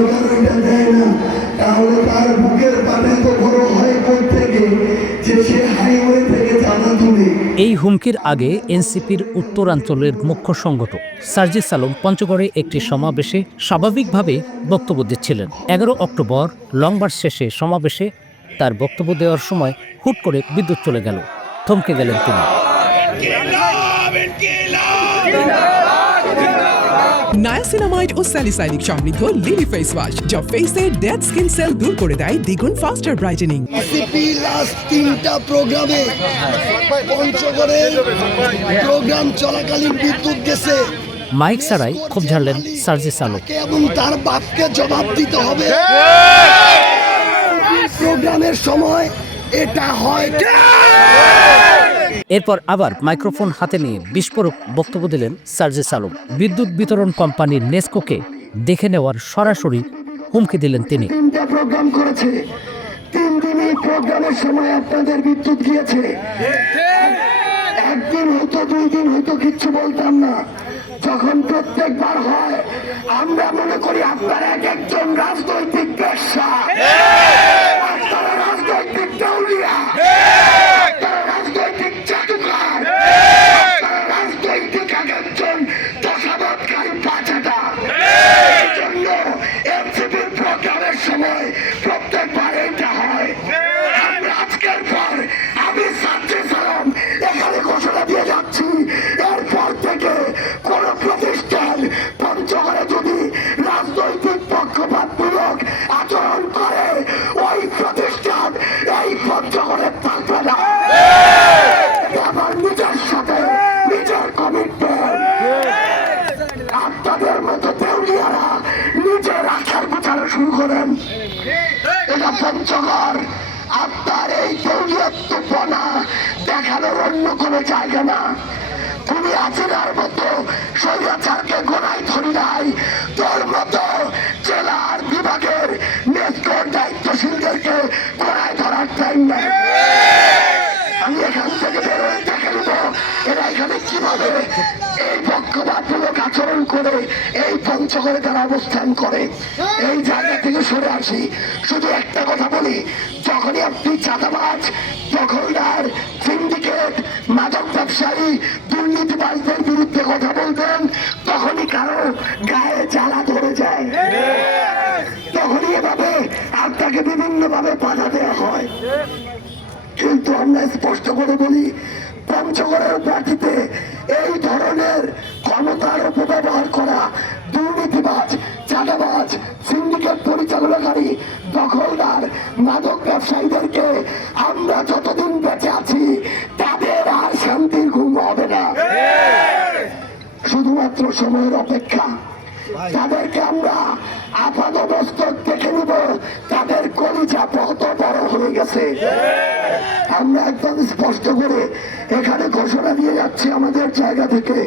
সরকার ওইটা দেয় না তাহলে তার বুকের পাটা তো বড় হয় কই থেকে যে সে হাইওয়ে থেকে চাঁদা তুলে? এই হুমকির আগে এনসিপির উত্তরাঞ্চলের মুখ্য সংগঠক সার্জিস আলম পঞ্চগড়ে একটি সমাবেশে স্বাভাবিকভাবে বক্তব্য দিচ্ছিলেন। এগারো অক্টোবর লং মার্চ শেষে সমাবেশে তার বক্তব্য দেওয়ার সময় হুট করে বিদ্যুৎ চলে গেল। থমকে গেলেন তিনি। নায়াসিনামাইড ও স্যালিসাইলিক সমৃদ্ধ লিলি ফেস ওয়াশ যা ফেসের ডেড স্কিন সেল দূর করে দেয় দ্বিগুণ ফাস্টার ব্রাইটেনিং লাস্ট তিনটা প্রোগ্রামে পঞ্চগড়ের প্রোগ্রাম চলাকালীন বিদ্যুৎ গেছে। মাইক ছাড়াই খুব ঝাড়লেন আলম এবং তার বাপকে জবাব দিতে হবে। প্রোগ্রামের সময় এটা হয়। এরপর আবার মাইক্রোফোন হাতে নিয়ে বিস্ফোরক বক্তব্য দিলেন সার্জিস আলম বিদ্যুৎ বিতরণ কোম্পানির নেস্কোকে দেখে নেওয়ার সরাসরি হুমকি দিলেন তিনি। প্রোগ্রাম করেছে। তিন প্রোগ্রামের সময় আপনাদের বিদ্যুৎ গিয়েছে। একদিন হয়তো, দুই দিন হয়তো কিচ্ছু বলতাম না। যখন প্রত্যেকবার হয়, আমরা মনে করি আপনারা এক একজন রাজনৈতিক পেশা। শুরু করেন। এটা পঞ্চগড়। আপনার এই দেউলিয়াত্মপনা দেখানোর অন্য কোনো জায়গা না। তুমি আচরার মতো স্বৈরাচারকে গোড়ায় ধরি নাই। তোর মতো জেলার বিভাগের নেতৃত্ব দায়িত্বশীলদেরকে গোড়ায় ধরার টাইম নাই। আমি এখান থেকে বেরোয় দেখে এরা এখানে কীভাবে এই পক্ষপাতমূলক আচরণ করে, এই পঞ্চগড়ে তারা অবস্থান করে? এই জায়গা থেকে সরে আসি। শুধু একটা কথা বলি, যখনই আপনি চাঁদাবাজ, দখলদার সিন্ডিকেট মাদক ব্যবসায়ী, দুর্নীতিবাজদের বিরুদ্ধে কথা বলতেন তখনই কারও গায়ে জ্বালা ধরে যায়। তখনই এভাবে আপনাকে বিভিন্ন ভাবে বাধা দেওয়া হয়। কিন্তু আমরা স্পষ্ট করে বলি পঞ্চগড়ের মাটিতে এই ধরনের ক্ষমতার অপব্যবহার করা দুর্নীতিবাজ, চাঁদাবাজ, সিন্ডিকেট পরিচালনাকারী, দখলদার, মাদক ব্যবসায়ীদেরকে আমরা যতদিন বেঁচে আছি, তাদের আর শান্তির ঘুম হবে না। শুধুমাত্র সময়ের অপেক্ষা। তাদেরকে আমরা আপাত মস্তক দেখে নিব। হয়ে গেছে। আমরা একদম স্পষ্ট করে এখানে ঘোষণা দিয়ে যাচ্ছি আমাদের জায়গা থেকে।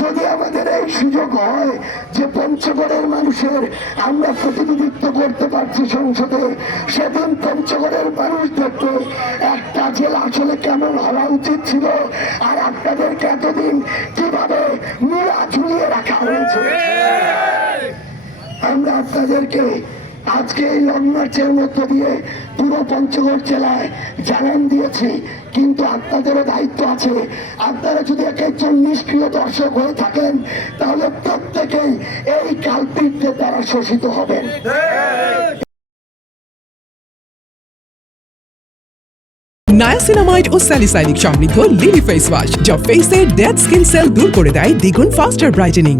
যদি আমাদের এই সুযোগ হয় যে পঞ্চগড়ের মানুষের আমরা প্রতিনিধিত্ব করতে পারছি সংসদে, সেদিন পঞ্চগড়ের মানুষ দেখবে একটা জেলা আসলে কেমন হওয়া উচিত ছিল আর আপনাদেরকে এতদিন কীভাবে মুড়া ঝুলিয়ে রাখা হয়েছে। আমরা আপনাদেরকে আজকে এই লং মার্চের মধ্য দিয়ে পুরো পঞ্চগড় জেলায় জানান দিয়েছি, কিন্তু আপনাদেরও দায়িত্ব আছে। আপনারা যদি এক একজন নিষ্ক্রিয় দর্শক হয়ে থাকেন, তাহলে প্রত্যেকেই এই কালপিটদের দ্বারা শোষিত হবেন। নায়াসিনামাইড ও স্যালিসাইলিক সমৃদ্ধ লিলি ফেস ওয়াশ যা ফেসের ডেড স্কিন সেল দূর করে দেয় দ্বিগুণ ফাস্টার ব্রাইটেনিং